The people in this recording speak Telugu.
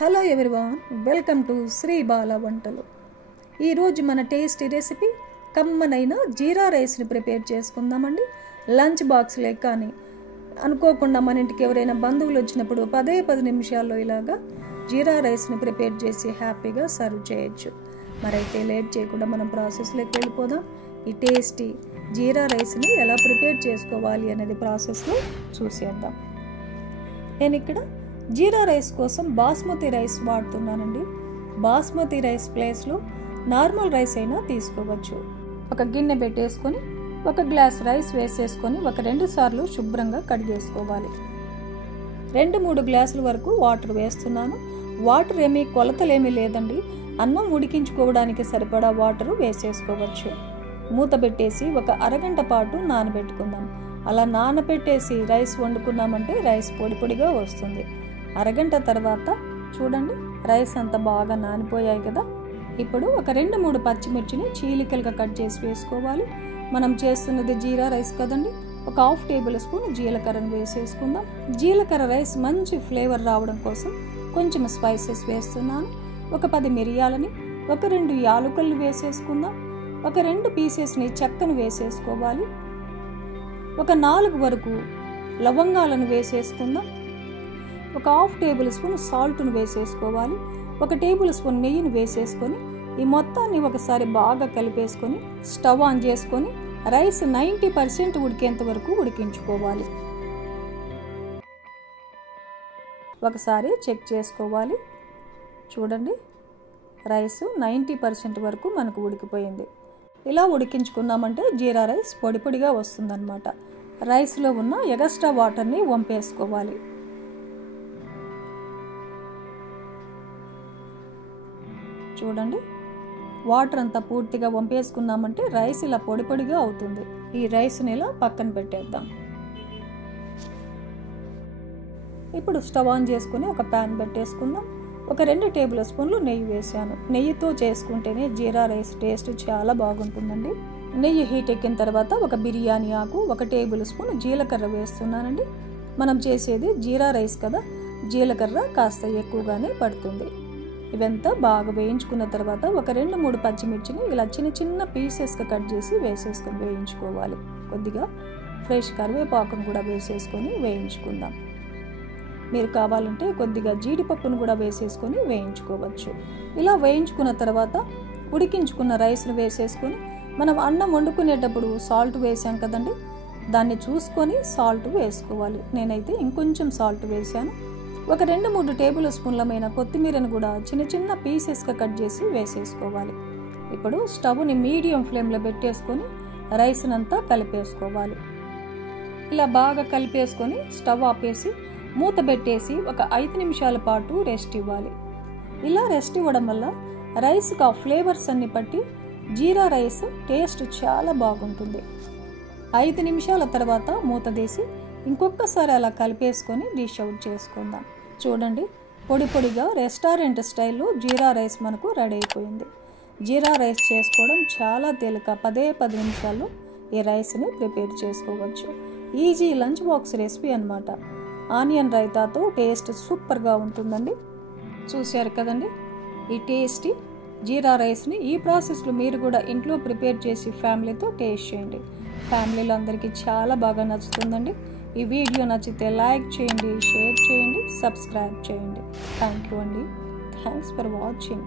Hello everyone, welcome to Sri Bala Vantalu. ఈరోజు మన టేస్టీ రెసిపీ కమ్మనైన జీరా రైస్ని ప్రిపేర్ చేసుకుందామండి. లంచ్ బాక్స్లే కానీ అనుకోకుండా మన ఇంటికి ఎవరైనా బంధువులు వచ్చినప్పుడు 10 నిమిషాల్లో ఇలాగా జీరా రైస్ని ప్రిపేర్ చేసి హ్యాపీగా సర్వ్ చేయొచ్చు. మరైతే లేట్ చేయకుండా మనం ప్రాసెస్లోకి వెళ్ళిపోదాం. ఈ టేస్టీ జీరా రైస్ని ఎలా ప్రిపేర్ చేసుకోవాలి అనేది ప్రాసెస్లో చూసేద్దాం. నేను ఇక్కడ జీరా రైస్ కోసం బాస్మతి రైస్ వాడుతున్నానండి. బాస్మతి రైస్ ప్లేస్లో నార్మల్ రైస్ అయినా తీసుకోవచ్చు. ఒక గిన్నె పెట్టేసుకొని ఒక గ్లాస్ రైస్ వేసేసుకొని ఒక 2 సార్లు శుభ్రంగా కడిగేసుకోవాలి. 2-3 గ్లాసుల వరకు వాటర్ వేస్తున్నాను. వాటర్ ఏమీ కొలతలేమీ లేదండి. అన్నం ఉడికించుకోవడానికి సరిపడా వాటర్ వేసేసుకోవచ్చు. మూత పెట్టేసి ఒక అరగంట పాటు నానబెట్టుకుందాం. అలా నానబెట్టేసి రైస్ వండుకున్నామంటే రైస్ పొడి పొడిగా వస్తుంది. అరగంట తర్వాత చూడండి, రైస్ అంతా బాగా నానిపోయాయి కదా. ఇప్పుడు ఒక 2-3 పచ్చిమిర్చిని చీలికలుగా కట్ చేసి వేసుకోవాలి. మనం చేస్తున్నది జీరా రైస్ కదండి. ఒక 1/2 టేబుల్ స్పూన్ జీలకర్రను వేసేసుకుందాం. జీలకర్ర రైస్ మంచి ఫ్లేవర్ రావడం కోసం కొంచెం స్పైసెస్ వేస్తున్నాను. ఒక 10 మిరియాలని, ఒక 2 యాలకులను వేసేసుకుందాం. ఒక 2 పీసెస్ని చెక్కను వేసేసుకోవాలి. ఒక 4 వరకు లవంగాలను వేసేసుకుందాం. ఒక 1/2 టేబుల్ స్పూన్ సాల్ట్ను వేసేసుకోవాలి. 1 టేబుల్ స్పూన్ నెయ్యిని వేసేసుకొని ఈ మొత్తాన్ని ఒకసారి బాగా కలిపేసుకొని స్టవ్ ఆన్ చేసుకొని రైస్ 90% ఉడికేంత వరకు ఉడికించుకోవాలి. ఒకసారి చెక్ చేసుకోవాలి. చూడండి, రైస్ 90% వరకు మనకు ఉడికిపోయింది. ఇలా ఉడికించుకున్నామంటే జీరా రైస్ పొడి పొడిగా వస్తుందన్నమాట. రైస్లో ఉన్న ఎక్స్ట్రా వాటర్ని వంపేసుకోవాలి. చూడండి, వాటర్ అంతా పూర్తిగా వంపేసుకున్నామంటే రైస్ ఇలా పొడి పొడిగా అవుతుంది. ఈ రైస్ని ఇలా పక్కన పెట్టేద్దాం. ఇప్పుడు స్టవ్ ఆన్ చేసుకుని ఒక ప్యాన్ పెట్టేసుకుందాం. ఒక 2 టేబుల్ స్పూన్లు నెయ్యి వేసాను. నెయ్యితో చేసుకుంటేనే జీరా రైస్ టేస్ట్ చాలా బాగుంటుందండి. నెయ్యి హీట్ ఎక్కిన తర్వాత ఒక బిర్యానీ ఆకు, 1 టేబుల్ స్పూన్ జీలకర్ర వేస్తున్నానండి. మనం చేసేది జీరా రైస్ కదా, జీలకర్ర కాస్త ఎక్కువగానే పడుతుంది. ఇవంతా బాగా వేయించుకున్న తర్వాత ఒక 2-3 పచ్చిమిర్చిని ఇలా చిన్న చిన్న పీసెస్గా కట్ చేసి వేసేసుకొని వేయించుకోవాలి. కొద్దిగా ఫ్రెష్ కరివేపాకును కూడా వేసేసుకొని వేయించుకుందాం. మీరు కావాలంటే కొద్దిగా జీడిపప్పును కూడా వేసేసుకొని వేయించుకోవచ్చు. ఇలా వేయించుకున్న తర్వాత ఉడికించుకున్న రైస్ను వేసేసుకొని మనం అన్నం వండుకునేటప్పుడు సాల్ట్ వేసాం కదండి, దాన్ని చూసుకొని సాల్ట్ వేసుకోవాలి. నేనైతే ఇంకొంచెం సాల్ట్ వేసాను. ఒక 2-3 టేబుల్ స్పూన్లమైన కొత్తిమీరను కూడా చిన్న చిన్న పీసెస్గా కట్ చేసి వేసేసుకోవాలి. ఇప్పుడు స్టవ్ని మీడియం ఫ్లేమ్లో పెట్టేసుకొని రైస్నంతా కలిపేసుకోవాలి. ఇలా బాగా కలిపేసుకొని స్టవ్ ఆపేసి మూత పెట్టేసి ఒక 5 నిమిషాల పాటు రెస్ట్ ఇవ్వాలి. ఇలా రెస్ట్ ఇవ్వడం వల్ల రైస్కి ఆ ఫ్లేవర్స్ అన్ని పట్టి జీరా రైస్ టేస్ట్ చాలా బాగుంటుంది. 5 నిమిషాల తర్వాత మూత తీసి ఇంకొకసారి అలా కలిపేసుకొని డిష్ అవుట్ చేసుకుందాం. చూడండి, పొడి పొడిగా రెస్టారెంట్ స్టైల్లో జీరా రైస్ మనకు రెడీ అయిపోయింది. జీరా రైస్ చేసుకోవడం చాలా తేలిక. 10 నిమిషాల్లో ఈ రైస్ని ప్రిపేర్ చేసుకోవచ్చు. ఈజీ లంచ్ బాక్స్ రెసిపీ అన్నమాట. ఆనియన్ రైతాతో టేస్ట్ సూపర్గా ఉంటుందండి. చూశారు కదండి, ఈ టేస్టీ జీరా రైస్ని ఈ ప్రాసెస్లో మీరు కూడా ఇంట్లో ప్రిపేర్ చేసి ఫ్యామిలీతో టేస్ట్ చేయండి. ఫ్యామిలీలో అందరికీ చాలా బాగా నచ్చుతుందండి. ఈ వీడియో నచ్చితే లైక్ చేయండి, షేర్ చేయండి, సబ్స్క్రైబ్ చేయండి. థ్యాంక్ యూ అండి. Thanks for watching.